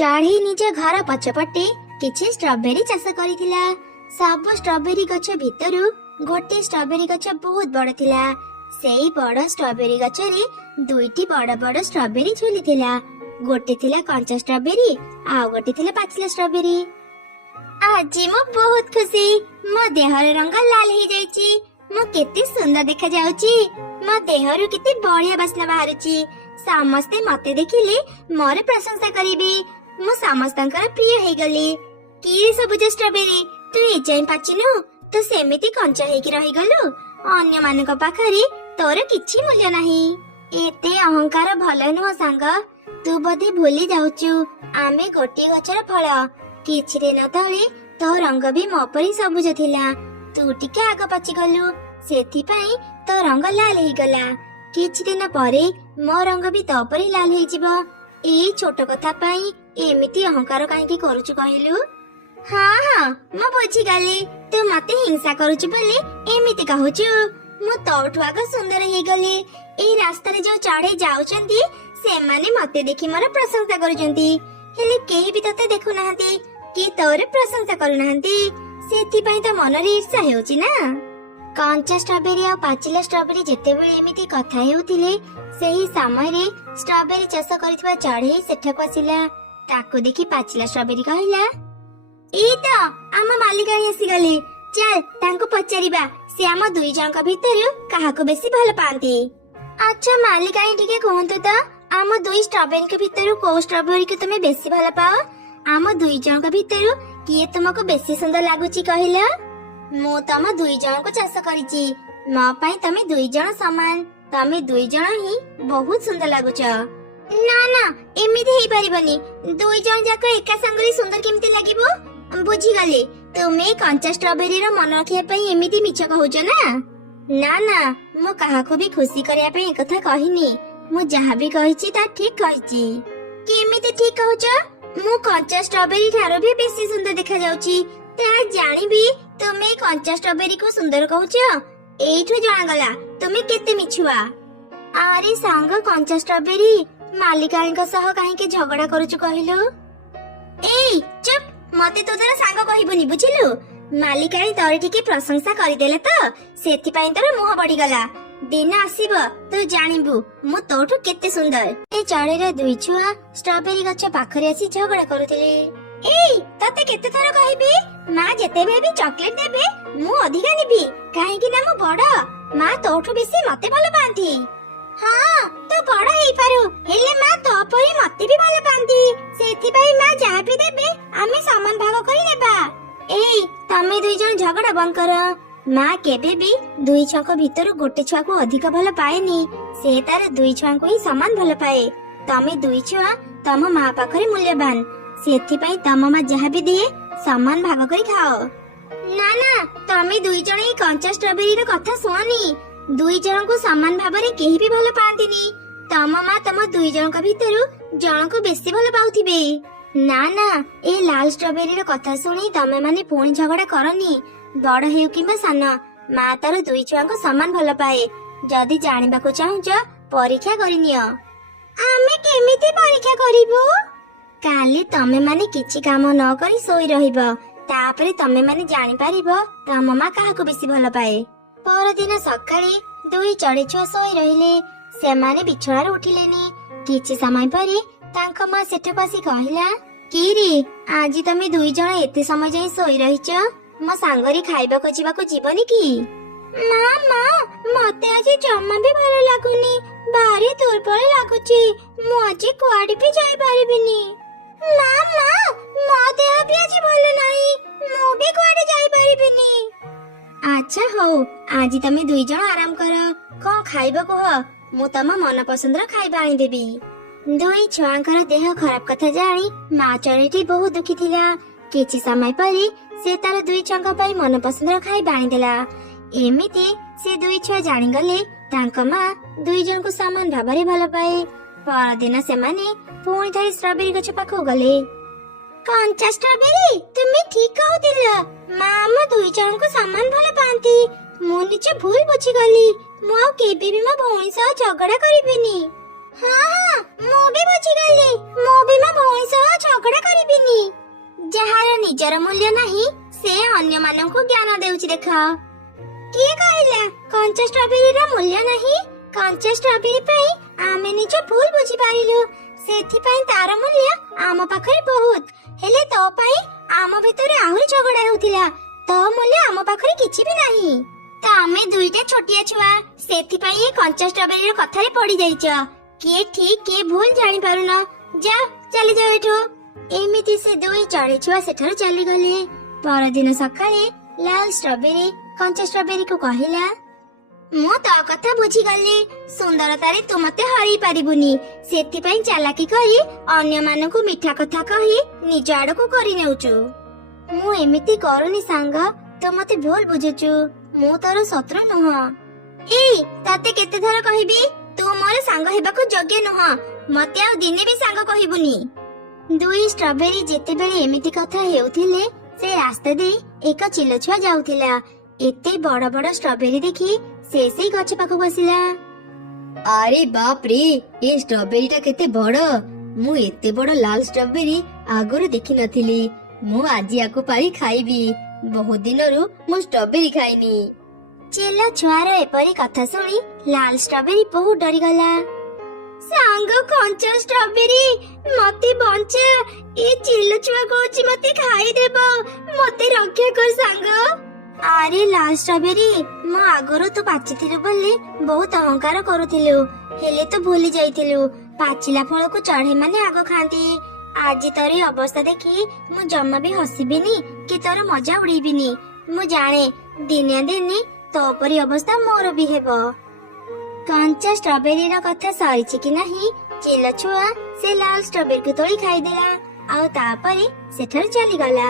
चढ़ी निज घर पछपटे किछि स्ट्रॉबेरी चाष करिथिला। सब स्ट्रॉबेरी गछ भितरु गोटे स्ट्रॉबेरी गछ बहुत बड़ थिला। सेई बड़ स्ट्रॉबेरी गछरे दुईटी बड़ बड़ स्ट्रॉबेरी झुलिथिला। गोटे थिला कंचा स्ट्रॉबेरी आ गोटे थिला पाचिला स्ट्रॉबेरी। आजी मो बहुत खुशी, मो देहर रंग लाल हो जाईची। मो केते सुंदर देखा जाउची। मो देहरु केते बढ़िया बास्ना बाहरुची। समस्ते मते देखिले मोर प्रशंसा करिबे। मो समस्तंकर प्रिय हे गली। की सबुज स्ट्रॉबेरी तू ए जाई पाचिनु तो सेमिति कंचा हेकी रही गलु। अन्य मानक पाखरी तोर किछि मूल्य नाही। एते अहंकार भल नुह सांग। तू बधे भूली जाउचु आमे गोटे गछर फल। किछि दिन तळे तो रंग भी मो परी सबुज थिला। तू टिके आग पाची गलु सेथि पई तो रंग लाल हे गला। किछि दिन परे मो रंग भी तो परी लाल हे जिवो। ए छोट कथा पई एमिति अहंकार काहेकि करूचु कहिलु? हाँ हाँ मो बुझी गली। तू मते हिंसा करूचु बोली एमिति कहूचु। मु तोठु आग सुंदर हे गली। ए रास्ता रे जो चढ़े जाउचंती सेमाने मते देखि मोर प्रशंसा करूचंती। हेले केही भी तते देखु नाहंती कि तोर प्रशंसा करू नाहंती। सेथि पई तो मन रे ईर्ष्या हेउची ना। कंचा स्ट्रॉबेरी और पाचिला स्ट्रॉबेरी जेते बेले एमिति कथा हेउथिले सेही समय रे स्ट्रॉबेरी चाष करितबा चढ़े सेठा आसिला। ताको देखि पाचिला स्ट्रॉबेरी कहिला, ई तो आम मालिकाणी आसी गले। चल तांको पचारिबा से आम दुई जनक भितरु काहाको बेसी भल पांती। अच्छा मालिकाणी टिके कहंतु तो आम दुई स्ट्रॉबेरी के भितरु को स्ट्रॉबेरी के तुमे बेसी भल पाओ? आम दुई जनक भितरु किए तुमको बेसी सुंदर लागुची कहिला? मु तम दुई जन को चाष करिची। मो पई तमे दुई जन समान। तमे दुई जन ही बहुत सुंदर लागुच। ना ना एमिति हेई परिबनी। दुई जन जाक एका संगरी सुंदर केमिति लागिबो? बुझी गले तुमे कंचा स्ट्रॉबेरी रो मन रखिया पई एमिति मिछ कहउछ ना। ना ना मु काहाको भी खुशी करिया पई एकथा कहिनी। मु जहा भी कहिची ता ठीक कहिची। केमिति ठीक कहउछ? मु कंचा स्ट्रॉबेरी थारो भी बेसी सुंदर देखा जाउची। ता जानिबी तुमे कंचा स्ट्रॉबेरी को सुंदर कहउछ। एठु जणा गला तुमे केते मिछुआ। आरे सांग कंचा स्ट्रॉबेरी मालिकाणी को सह काहे के झगड़ा करूछु कहिलु? ए चुप मते तो तोरा सांग कहिबुनी बुझिलु। मालिकाणी तोर टिके प्रशंसा करिदेले तो सेथि पई तोर मुह बढी गला। दिन आसीबो तू जानिबु मु तोठु केते सुंदर। ए चढ़ेर दुई छुआ स्ट्रॉबेरी गछ पाखरे आसी झगड़ा करूथिले। ए तते केते थर कहिबी मां जेते बेबी चॉकलेट देबे मु अधिका निबी काहे कि ना मु बड़। मां तोठु बेसी मते भल पांती। हाँ तो बड़ हेई पारु हेले मां तो परी मते भी भल पांती। सेथि पई मां जा भी देबे आमे समान भाग करि नेबा। ए तमे दुई जन झगड़ा बंद कर। मां केबे भी दुई छुआ भितर गोटे छुआ को अधिक भल पाएनी। से तार दुई छुआ को ही समान भल पाए। तमे दुई छुआ तम मां पाखरे मूल्यवान। सेथि पई तम मां जहा भी दिए समान भाग करि खाओ। ना ना तमे दुई जन ही कंचा स्ट्रॉबेरी रो कथा सुननी। दुई जन को समान भाबरे केही भी भल पांतिनी। तम मां तम दुई जन का भितरु जन को बेसी भल पाउथिबे। ना ना ए लाल स्ट्रॉबेरी रो कथा सुनी तमे माने पुणी झगड़ा करनी। बड़ हेउ किबा सान मां तार दुई छुआ को समान भल पाए। जदी जानिबा को चाहुच परीक्षा करिनियो। आमे केमिति परीक्षा करिवो? काली तमे माने किछि काम न करी सोई रहिबो। तापरे तमे माने जानि पारिबो तम मां काहाको बेसी भल पाए। परदिन सकाळे दुई चढ़े छुआ सोई रहिले। सेमाने बिछणार उठिलेनी। किछि समय परे तांको मां सेठ पासी कहिला, की रे आजी तमे दुई जण एते समय जाई सोई रहिच? मो सांगरी खाइबा को जीवा को जीवनी की? मां मां मते आज जम्मा भी भल लागुनी। भारी दुर्बल लागुची। मु आज कुआडी भी जाई पारिबिनी। मां मां मो देह भी आज भल नाही। मु भी कुआडी जाई पारिबिनी। अच्छा हो आज तमे दुई जण आराम कर। कोन खाइबा कह मु तम मन पसंदर खाइबा आनी देबी। दुई छुआंकर देह खराब कथा जानी मां चढ़ेटी बहुत दुखी थिला। किछि समय परे से तार दुई छुआंक पई मन पसंदर खाइबा आनी देला। एमिति से दुई छुआ जानि गले तांक मां दुई जन को समान भाबरे भल पाए। परदिन से माने पुणी थरी स्ट्रॉबेरी गछ पाखो गले। कंचा स्ट्रॉबेरी तुमे ठीक कहउतिल। मां हम दुई जन को समान भल पांती। मु निचे भूल बुझी गली। मु आ केबे भी मो भौणी सह झगड़ा करिबिनी। हाँ हाँ मु भी बुझी गली। मु भी मो भौणी सह झगड़ा ଖାଦ୍ୟର ମୂଲ୍ୟ ନାହିଁ ସେ ଅନ୍ୟମାନଙ୍କୁ ଜ୍ଞାନ ଦେଉଛି। ଦେଖ, କିଏ କହିଲା କଞ୍ଚା ଷ୍ଟ୍ରବେରୀର ମୂଲ୍ୟ ନାହିଁ? କଞ୍ଚା ଷ୍ଟ୍ରବେରୀ ପାଇଁ ଆମେ ନିଜ ଭୁଲ ବୁଝିପାରିଲୁ, ସେଥିପାଇଁ ତାର ମୂଲ୍ୟ ଆମ ପାଖରେ ବହୁତ। ହେଲେ ତୋ ପାଇଁ ଆମ ଭିତରେ ଆହୁରି ଝଗଡା ହେଉଥିଲା, ତୋ ମୂଲ୍ୟ ଆମ ପାଖରେ କିଛି ବି ନାହିଁ। ତମେ ଦୁଇଟା ଛୋଟିଆ ଛୁଆ, ସେଥିପାଇଁ ଏ କଞ୍ଚା ଷ୍ଟ୍ରବେରୀର କଥାରେ ପଡି ଯାଇଛ। କିଏ ଠିକ କିଏ ଭୁଲ ଜାଣିପାରୁନ। ଯା, ଚାଲିଯାଅ ଏଠୁ। ଏମିତି ସେ ଦୁଇ ଚଢେଇ ଛୁଆ ସେଠାରୁ ଚାଲିଗଲେ। ପରଦିନ ସକାଳେ ଲାଲ ଷ୍ଟ୍ରବେରୀ କଞ୍ଚା ଷ୍ଟ୍ରବେରୀକୁ କହିଲା, ମୁଁ ତୋ କଥା ବୁଝିଗଲି। ସୁନ୍ଦରତାରେ ତୁ ମତେ ହରେଇ ପାରିବୁନି, ସେଥିପାଇଁ ଚାଲାକି କରି ଅନ୍ୟମାନଙ୍କୁ ମିଠା କଥା କହି ନିଜ ଆଡକୁ କରି ନେଉଛୁ। ମୁଁ ଏମିତି କରୁନି ସାଙ୍ଗ, ତୁ ମତେ ଭୁଲ ବୁଝୁଛୁ। ମୁଁ ତୋର ଶତ୍ରୁ ନୁହଁ। ଏଇ ତତେ କେତେ ଥର କହିବି, ତୁ ମୋର ସାଙ୍ଗ ହେବାକୁ ଯୋଗ୍ୟ ନୁହଁ। ମତେ ଆଉ ଦିନେ ବି ସାଙ୍ଗ କହିବୁନି। ଦୁଇ ଷ୍ଟ୍ରବେରୀ ଯେତେବେଳେ ଏମିତି କଥା ହେଉଥିଲେ, ସେ ରାସ୍ତା ଦେଇ ଏକ ଚିଲ ଛୁଆ ଯାଉଥିଲା। ଏତେ ବଡ ବଡ ଷ୍ଟ୍ରବେରୀ ଦେଖି ସେ ସେଇ ଗଛ ପାଖକୁ ଆସିଲା। ଆରେ ବାପ ରେ, ଏ ଷ୍ଟ୍ରବେରୀଟା କେତେ ବଡ! ମୁଁ ଏତେ ବଡ ଲାଲ ଷ୍ଟ୍ରବେରୀ ଆଗରୁ ଦେଖିନଥିଲି। ମୁଁ ଆଜି ଆକୁ ପାରି ଖାଇବି। ବହୁତ ଦିନରୁ ମୁଁ ଷ୍ଟ୍ରବେରୀ ଖାଇନି। ଚିଲ ଛୁଆର ଏପରି କଥା ଶୁଣି ଲାଲ ଷ୍ଟ୍ରବେରୀ ବହୁତ ଡରିଗଲା। ସାଙ୍ଗ କଞ୍ଚା ଷ୍ଟ୍ରବେରୀ, ମତେ ବଞ୍ଚା। ଏ ଚିଲ ଛୁଆ କହୁଛି ମତେ ଖାଇଦେବ, ମତେ ରକ୍ଷା କର ସାଙ୍ଗ। ଆରେ ଲାଲ ଷ୍ଟ୍ରବେରୀ, ମୁଁ ଆଗରୁ ତୁ ପାଚିଥିଲୁ ବୋଲି ବହୁତ ଅହଙ୍କାର କରୁଥିଲୁ, ହେଲେ ତୁ ଭୁଲି ଯାଇଥିଲୁ ପାଚିଲା ଫଳକୁ ଚଢେଇ ମାନେ ଆଗ ଖାଆନ୍ତି। ଆଜି ତୋର ଏ ଅବସ୍ଥା ଦେଖି ମୁଁ ଜମା ବି ହସିବିନି କି ତୋର ମଜା ଉଡେଇବିନି। ମୁଁ ଜାଣେ ଦିନେ ଦିନେ ତୋ ପରି ଅବସ୍ଥା ମୋର ବି ହେବ। କଞ୍ଚା ଷ୍ଟ୍ରବେରୀର କଥା ସରିଛି କି ନାହିଁ, ଚିଲ ଛୁଆ ସେ ଲାଲ ଷ୍ଟ୍ରବେରୀକୁ ତୋଳି ଖାଇଦେଲା ଆଉ ତାପରେ ସେଠାରୁ ଚାଲିଗଲା।